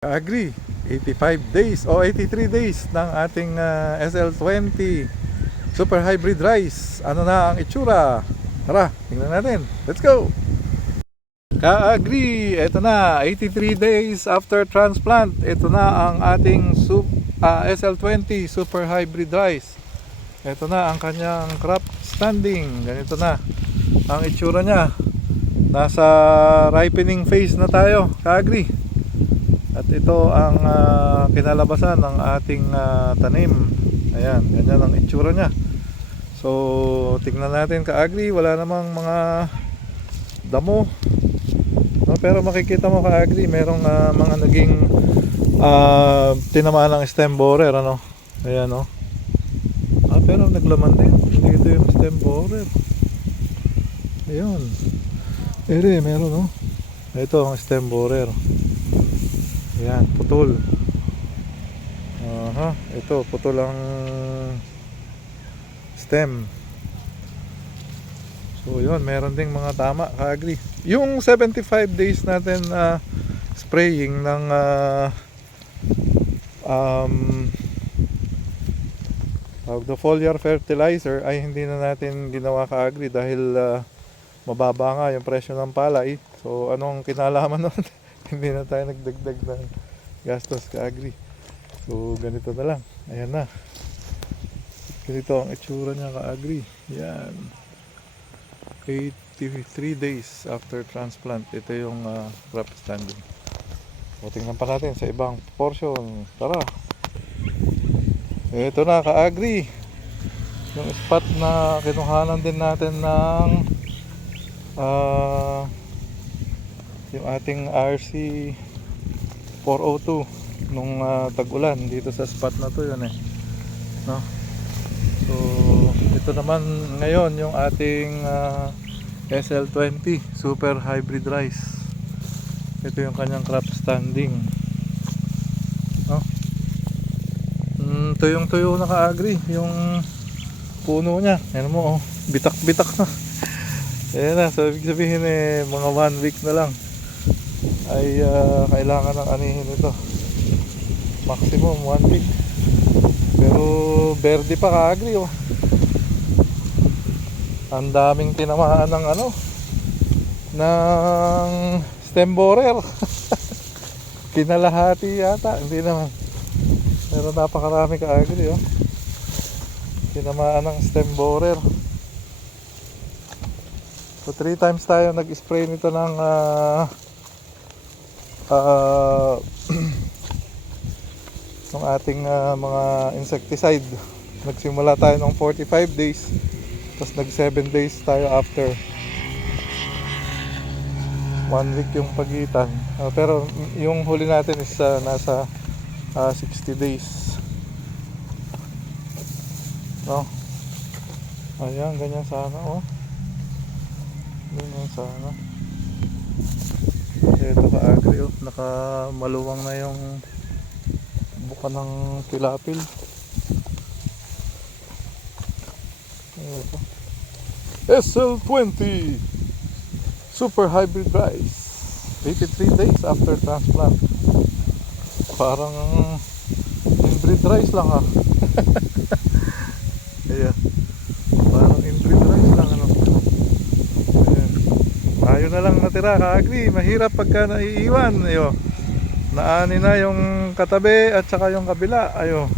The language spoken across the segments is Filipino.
Agree, 85 days o 83 days ng ating SL20 Super Hybrid Rice. Ano na ang itsura? Tara, tingnan natin. Let's go! Ka-agree, ito na, 83 days after transplant. Ito na ang ating SL20 Super Hybrid Rice. Ito na ang kanyang crop standing. Ganito na ang itsura niya. Nasa ripening phase na tayo. Ka-agree. At ito ang kinalabasan ng ating tanim. Ayan, ganyan ang itsura niya. So, tingnan natin ka-agree. Wala namang mga damo. No, pero makikita mo ka-agree, merong mga naging tinamaan ng stem borer. Ano? Ayan, no? Pero naglaman din. Dito yung stem borer. Ayun. Meron, no? Ito ang stem borer. Ayan, putol. Ito, putol ang stem. So yun, meron ding mga tama, ka-agree. Yung 75 days natin spraying ng the foliar fertilizer ay hindi na natin ginawa, ka-agree, dahil mababa nga yung presyo ng palay. So anong kinalaman nun? Hindi na tayo nagdagdag ng gastos, ka-agree. So ganito na lang. Ayan na. Ganito ang itsura niya, ka-agree. Yan. 83 days after transplant. Ito yung crop standing. So tingnan pa natin sa ibang portion. Tara. Ito na, ka-agree. Yung spot na kinuhanan din natin ng yung ating RC 402 nung tag-ulan dito sa spot na to, yun no? So ito naman ngayon yung ating SL20 Super Hybrid Rice. Ito yung kanyang crop standing, no? Tuyong-tuyo na, ka-agree, yung puno niya. Ayan mo, bitak-bitak na. Ayan na, so ibig sabihin mga 1 week na lang ay kailangan ng anihin ito. Maximum 1 week. Pero verde pa, ka-agree, Ang daming tinamaan ng ng stem borer. Kinalahati yata, hindi naman. Pero napakarami, ka-agree, tinamaan ng stem borer. So 3 times tayo nag-spray nito ng ng ating mga insecticide. Nagsimula tayo ng 45 days, tapos nag 7 days tayo after. 1 week yung pagitan. Pero yung huli natin is nasa 60 days, no? Ayan, ganyan sana, ganyan sana. Ito, ka-agree, nakamaluwang na yung buka ng tilapil. Ito, SL20 Super Hybrid Rice, 83 days after transplant. Parang inbreed rice lang, Ayan, parang inbreed rice lang, Ayan. Tayo na lang natira, ka-agree. Mahirap pagka naiiwan. Naani na yung katabi at saka yung kabila. Yung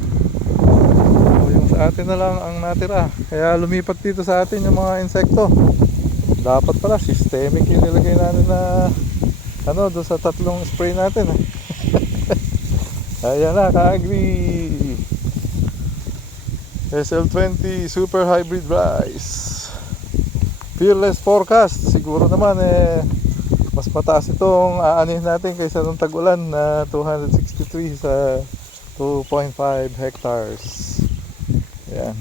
sa atin na lang ang natira. Kaya lumipat dito sa atin yung mga insekto. Dapat pala systemic yung nilagay natin na doon sa 3 spray natin, Ayan na, ka-agree. SL20 Super Hybrid Rice. Fearless forecast. Siguro naman mas mataas itong aanihin natin kaysa nung tag-ulan na 263 sa 2.5 hectares. Ayan.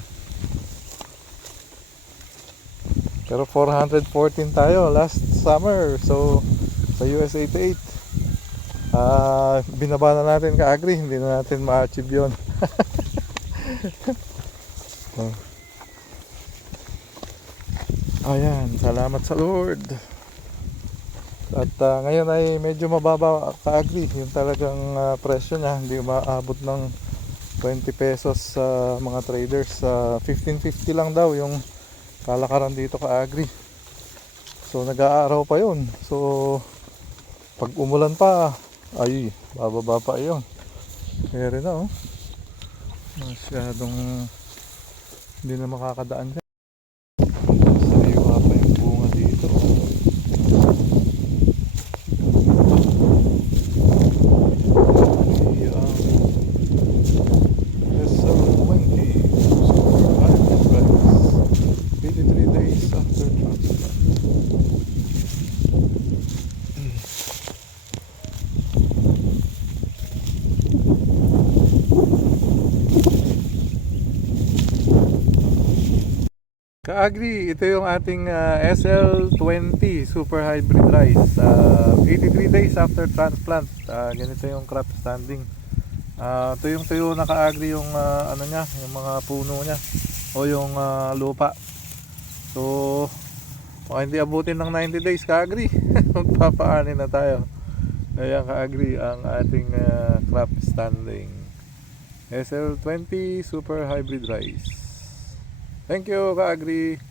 Pero 414 tayo last summer. So sa US 88 binaba na natin, ka-agree. Hindi na natin ma-achieve yun. Ayan, salamat sa Lord. At ngayon ay medyo mababa ka-agri. Yung talagang presyo niya hindi umaabot ng 20 pesos sa mga traders. 15.50 lang daw yung kalakaran dito ka-agri. So nag-aaraw pa yun. So pag umulan pa, ay bababa pa yun. Kaya rin na oh. Masyadong hindi na makakadaan dyan. Sariwa pa yung bunga dito. SL20 Super Hybrid Rice, 83 days after transplant. Ka-agri, ito yung ating SL20 Super Hybrid Rice. 83 days after transplant. Ganito yung crop standing. Tuyong-tuyo na ka-agri yung ano niya, yung mga puno niya o yung lupa. So, baka hindi abutin ng 90 days ka-agri. Magpapaanin na tayo. Ayan ka-agri ang ating crop standing. SL20 Super Hybrid Rice. Thank you, ka-agri.